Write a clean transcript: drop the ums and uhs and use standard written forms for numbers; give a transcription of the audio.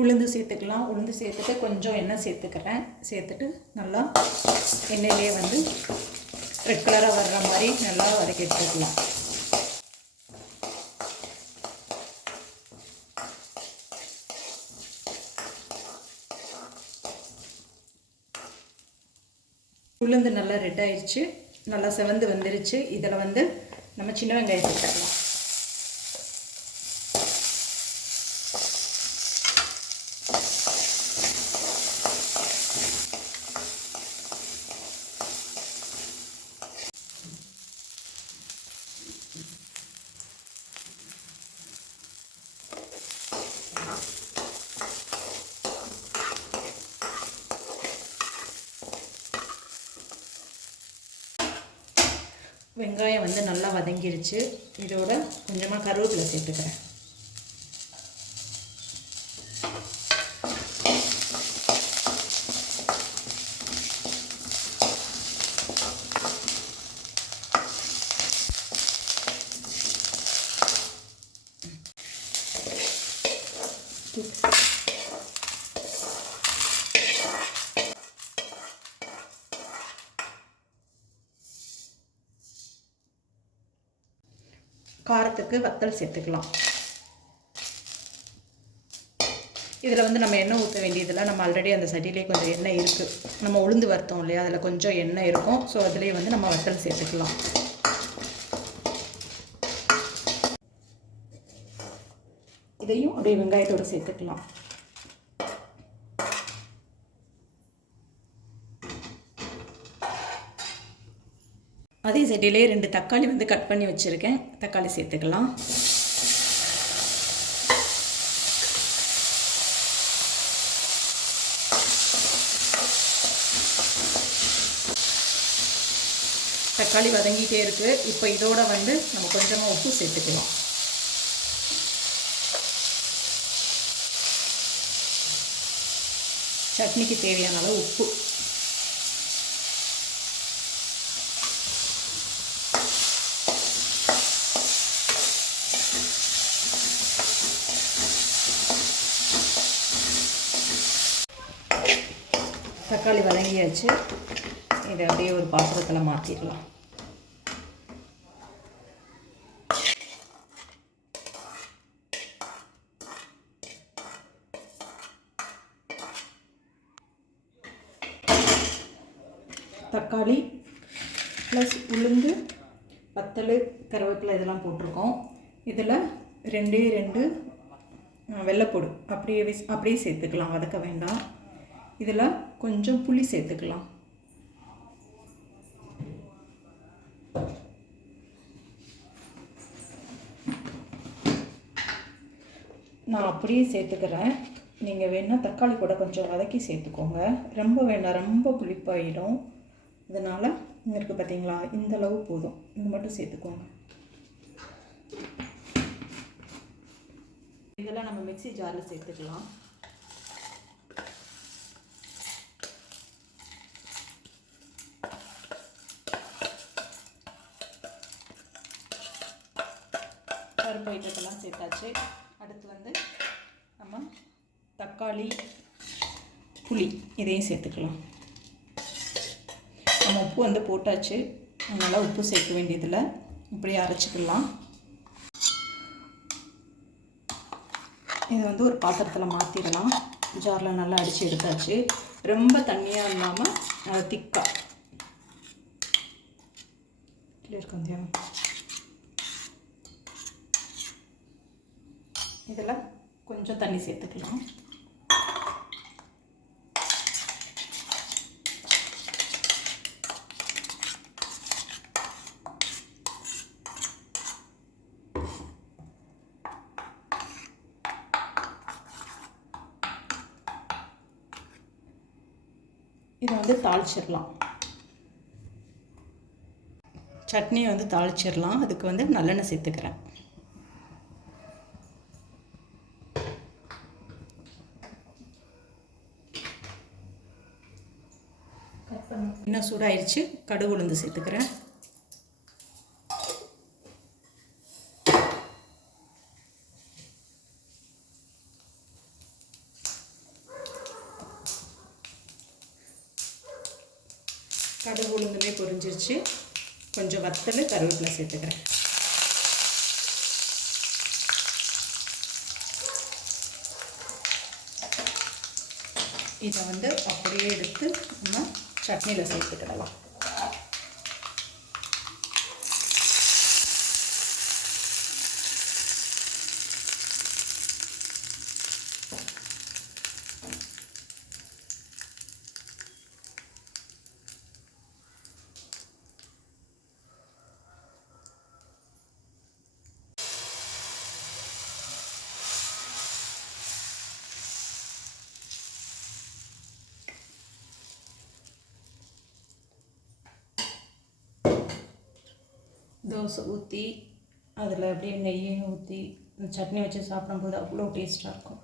உளுந்து சேர்த்துக்கலாம். உளுந்து சேர்த்துட்டு கொஞ்சம் எண்ணெய் சேர்த்துக்கிறேன். சேர்த்துட்டு நல்லா எண்ணெயிலே வந்து ரெட் கலராக வர்ற மாதிரி நல்லா வதக்கி எடுத்துக்கலாம். உளுந்து நல்லா ரெட் ஆயிடுச்சு, நல்லா செவந்து வந்துருச்சு. இதில் வந்து நம்ம சின்ன வெங்காயம் சேர்த்துக்கலாம். வெங்காயம் வந்து நல்லா வதங்கிருச்சு. இதோட கொஞ்சமாக கருவேப்பிலை சேர்த்துக்கிறேன். காரத்துக்கு வத்தல் சேர்த்துக்கலாம். இதில் வந்து நம்ம எண்ணெய் ஊற்ற வேண்டியதில்லை. நம்ம ஆல்ரெடி அந்த சட்டியிலே கொஞ்சம் எண்ணெய் இருக்குது. நம்ம உளுந்து வறுத்தோம் இல்லையா, அதில் கொஞ்சம் எண்ணெய் இருக்கும். ஸோ அதிலே வந்து நம்ம வத்தல் சேர்த்துக்கலாம். இதையும் அப்படியே வெங்காயத்தோடு சேர்த்துக்கலாம். அதே சட்டியிலே 2 தக்காளி வந்து கட் பண்ணி வச்சுருக்கேன். தக்காளி சேர்த்துக்கலாம். தக்காளி வதங்கிட்டே இருக்குது. இப்போ இதோட வந்து நம்ம கொஞ்சமாக உப்பு சேர்த்துக்கலாம். சட்னிக்கு தேவையான அளவு உப்பு. தக்காளி வதங்கியாச்சு. இதை அப்படியே ஒரு பாத்திரத்தில் மாற்றிடலாம். தக்காளி ப்ளஸ் உளுந்து, வத்தல், கருவேப்பிலை இதெல்லாம் போட்டிருக்கோம். இதில் 2 வெள்ளைப்பூடு அப்படியே சேர்த்துக்கலாம், வதக்க வேண்டாம். இதில் கொஞ்சம் புளி சேர்த்துக்கலாம். நான் அப்படியே சேர்த்துக்கிறேன். நீங்கள் வேணால் தக்காளி கூட கொஞ்சம் வதக்கி சேர்த்துக்கோங்க. ரொம்ப வேண்டாம், ரொம்ப புளிப்பாயிடும். இதனால் இங்கே இருக்குது பார்த்தீங்களா, இந்த அளவு போதும். இது மட்டும் சேர்த்துக்கோங்க. இதெல்லாம் நம்ம மிக்ஸி ஜாரில் சேர்த்துக்கலாம். பருப்பு ஐட்டத்தெல்லாம் சேர்த்தாச்சு. அடுத்து வந்து நம்ம தக்காளி, புளி இதையும் சேர்த்துக்கலாம். நம்ம உப்பு வந்து போட்டாச்சு, அதனால் உப்பு சேர்க்க வேண்டியதில் இப்படியே அரைச்சிக்கலாம். இதை வந்து ஒரு பாத்திரத்தில் மாற்றிடலாம். ஜாரில் நல்லா அடித்து எடுத்தாச்சு. ரொம்ப தண்ணியாக இல்லாமல் திக்காக இருக்கும். இதில் கொஞ்சம் தண்ணி சேர்த்துக்கலாம். இதை வந்து தாளிச்சிடலாம். சட்னியை வந்து தாளிச்சிடலாம். அதுக்கு வந்து நல்லெண்ணெய் சேர்த்துக்கிறேன். இன்னும் சூடாயிடுச்சு. கடுகு உளுந்து சேர்த்துக்கிறேன். உளுந்துமே பொரிஞ்சிருச்சு. கொஞ்சம் வத்தல் கருவேப்பிலை சேர்த்துக்கிறேன். இதை வந்து அப்படியே எடுத்து நம்ம சட்னியில் சேர்த்துக்கிடலாம். தோசை ஊற்றி அதில் அப்படியே நெய்யையும் ஊற்றி சட்னி வச்சு சாப்பிடும்போது அவ்வளோ டேஸ்ட்டாக இருக்கும்.